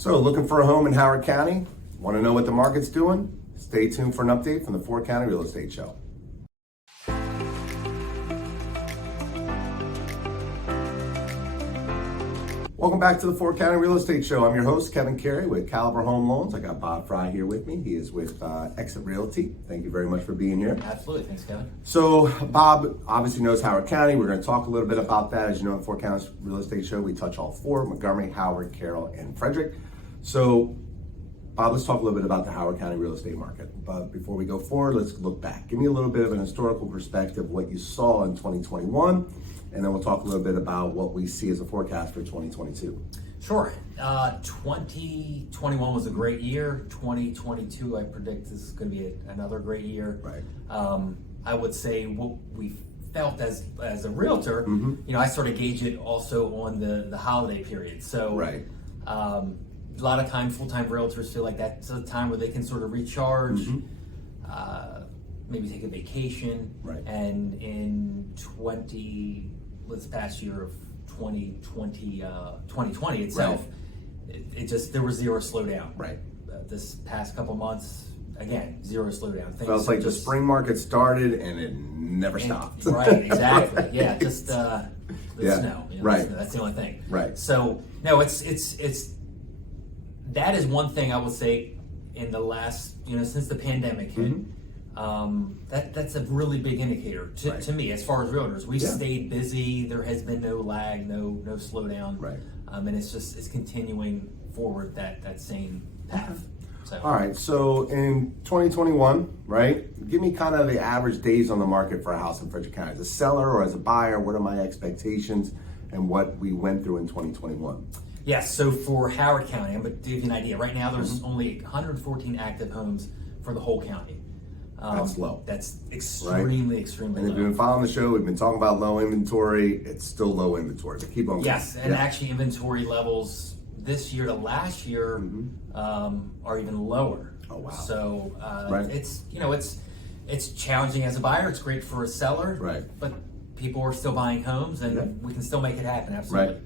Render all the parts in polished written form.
So, looking for a home in Howard County? Want to know what the market's doing? Stay tuned for an update from the Fort County Real Estate Show. Welcome back to the Fort County Real Estate Show. I'm your host, Kevin Carey with Caliber Home Loans. I got Bob Frey here with me. He is with Exit Realty. Thank you very much for being here. Absolutely. Thanks, Kevin. So, Bob obviously knows Howard County. We're going to talk a little bit about that. As you know, in Fort County Real Estate Show, we touch all four: Montgomery, Howard, Carroll, and Frederick. So, Bob, let's talk a little bit about the Howard County real estate market. But before we go forward, let's look back. Give me a little bit of an historical perspective of what you saw in 2021, and then we'll talk a little bit about what we see as a forecast for 2022. Sure. 2021 was a great year. 2022, I predict, is going to be another great year. Right. I would say what we felt as a realtor, I sort of gauge it also on the holiday period. So, right. A lot of times, full-time realtors feel like that's a time where they can sort of recharge, maybe take a vacation. Right. And in this past year of 2020 itself, it just, there was zero slowdown. Right. This past couple months, again, zero slowdown. Felt like the spring market started and it never stopped. Right, exactly. Yeah, just the snow. Right. The snow, that's the only thing. Right. So no, it's that is one thing I would say in the last, since the pandemic hit. That's a really big indicator to me as far as realtors. We've stayed busy. There has been no lag, no slowdown. Right. And it's continuing forward that same path. So. All right. So in 2021, right? Give me kind of the average days on the market for a house in Frederick County. As a seller or as a buyer, what are my expectations and what we went through in 2021? Yes. So for Howard County, I'm going to give you an idea. Right now, there's only 114 active homes for the whole county. That's low. That's extremely And low. if you've been following the show, we've been talking about low inventory. It's still low inventory. So keep on going. Yes, and actually inventory levels this year to last year are even lower. Oh wow! So it's challenging as a buyer. It's great for a seller. Right. But people are still buying homes, and we can still make it happen. Absolutely. Right.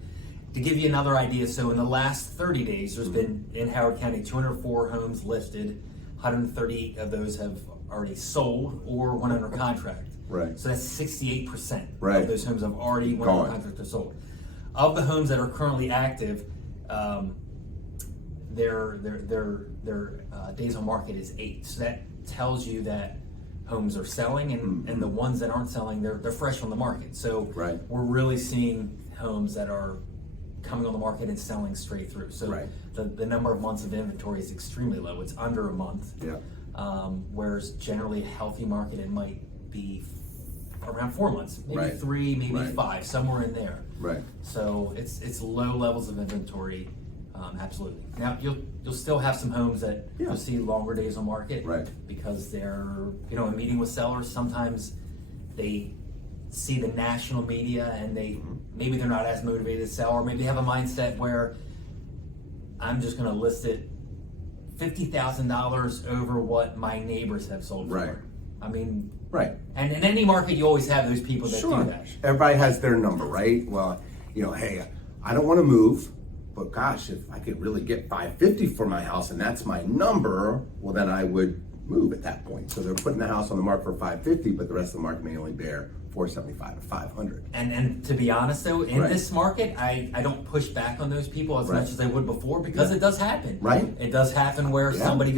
To give you another idea, so in the last 30 days, there's been in Howard County 204 homes listed. 138 of those have already sold or went under contract. Right. So that's 68% Right. of those homes have already went under contract or sold. Of the homes that are currently active, their days on market is 8. So that tells you that homes are selling, and the ones that aren't selling, they're fresh on the market. So we're really seeing homes that are coming on the market and selling straight through. So the number of months of inventory is extremely low. It's under a month. Yeah. Whereas generally a healthy market, it might be around 4 months, maybe 3, maybe 5, somewhere in there. Right. So it's low levels of inventory. Absolutely. Now you'll still have some homes that you'll see longer days on market, because they're in meeting with sellers. Sometimes they see the national media and maybe they're not as motivated to sell, or maybe they have a mindset where I'm just going to list it $50,000 over what my neighbors have sold for. I mean, and in any market you always have those people that do that. Everybody has their number, right? Well, hey, I don't want to move, but gosh, if I could really get $550 for my house and that's my number, well then I would move at that point. So they're putting the house on the market for $550, but the rest of the market may only bear $475 to $500. And to be honest though, in this market, I don't push back on those people as much as I would before, because it does happen. It does happen where somebody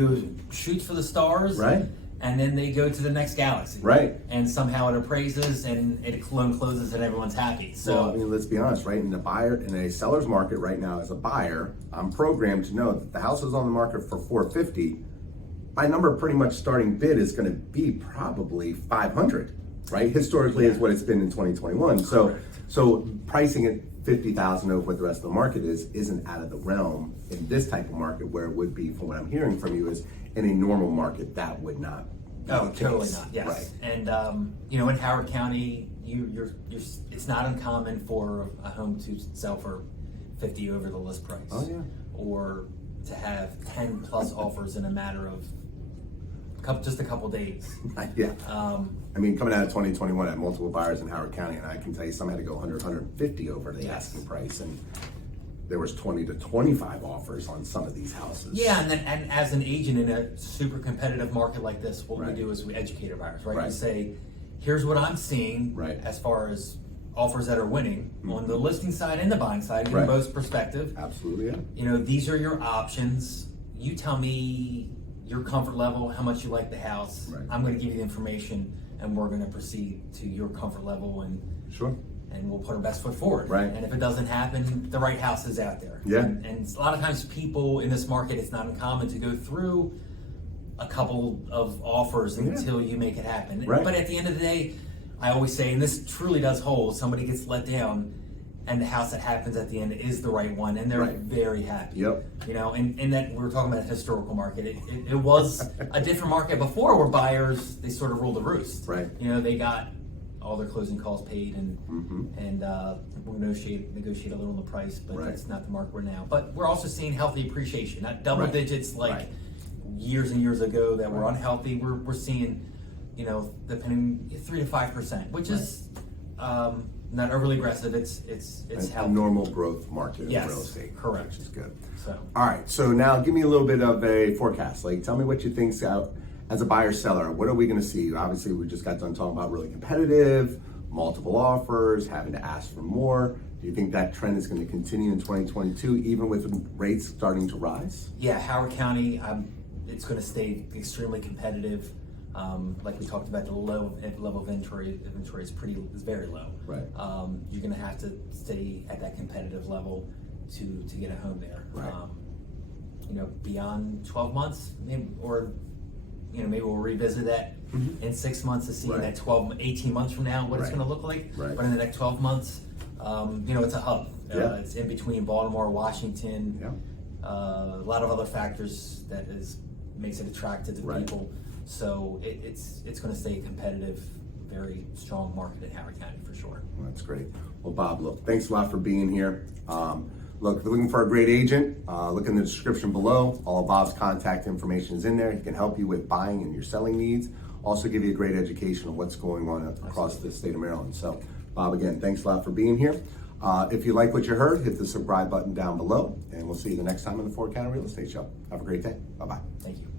shoots for the stars, and then they go to the next galaxy. And somehow it appraises and it loan closes and everyone's happy. So well, I mean, let's be honest, right? In a seller's market right now, as a buyer, I'm programmed to know that the house is on the market for $450. My number pretty much starting bid is going to be probably $500. Right, historically is what it's been in 2021. So pricing at $50,000 over what the rest of the market isn't out of the realm in this type of market, where it would be, from what I'm hearing from you, is in a normal market that would not. Oh, totally not. Yes, and in Howard County, it's not uncommon for a home to sell for $50 over the list price. Oh yeah. Or to have 10 plus offers in a matter of just a couple days. Yeah. I mean, coming out of 2021, I had multiple buyers in Howard County, and I can tell you some had to go 100, 150 over the asking price. And there was 20 to 25 offers on some of these houses. Yeah, and as an agent in a super competitive market like this, what we do is we educate our buyers, right? We say, here's what I'm seeing as far as offers that are winning on the listing side and the buying side, in both perspective. Absolutely, yeah. You know, these are your options. You tell me your comfort level, how much you like the house. I'm going to give you the information, and we're going to proceed to your comfort level, and and we'll put our best foot forward. And if it doesn't happen, the right house is out there. And a lot of times people in this market, it's not uncommon to go through a couple of offers until you make it happen. But at the end of the day, I always say, and this truly does hold, somebody gets let down and the house that happens at the end is the right one, and they're very happy. You know, and that we were talking about a historical market. It was a different market before, where buyers, they sort of ruled the roost. You know, they got all their closing costs paid, and we'll negotiate a little on the price, but that's not the market we're now. But we're also seeing healthy appreciation, not double digits like years and years ago that were unhealthy. We're seeing, you know, depending 3 to 5%, which is not overly aggressive. It's healthy. A normal growth market of real estate. Correct. Which is good. So all right, so now give me a little bit of a forecast. Like, tell me what you think's out as a buyer seller. What are we going to see? Obviously, we just got done talking about really competitive, multiple offers, having to ask for more. Do you think that trend is going to continue in 2022, even with rates starting to rise? Yeah, Howard County, it's going to stay extremely competitive. Like we talked about, the low level of inventory is very low. You're going to have to stay at that competitive level to get a home there. You know, beyond 12 months, maybe, or you know, maybe we'll revisit that in 6 months to see that 18 months from now what it's going to look like. But in the next 12 months, you know, it's a hub. It's in between Baltimore, Washington, a lot of other factors that makes it attractive to people. So it's going to stay a competitive, very strong market in Howard County for sure. Well, that's great. Well, Bob, look, thanks a lot for being here. Look, if you're looking for a great agent, look in the description below. All of Bob's contact information is in there. He can help you with buying and your selling needs. Also give you a great education on what's going on across the state of Maryland. So, Bob, again, thanks a lot for being here. If you like what you heard, hit the subscribe button down below, and we'll see you the next time on the Ford County Real Estate Show. Have a great day. Bye-bye. Thank you.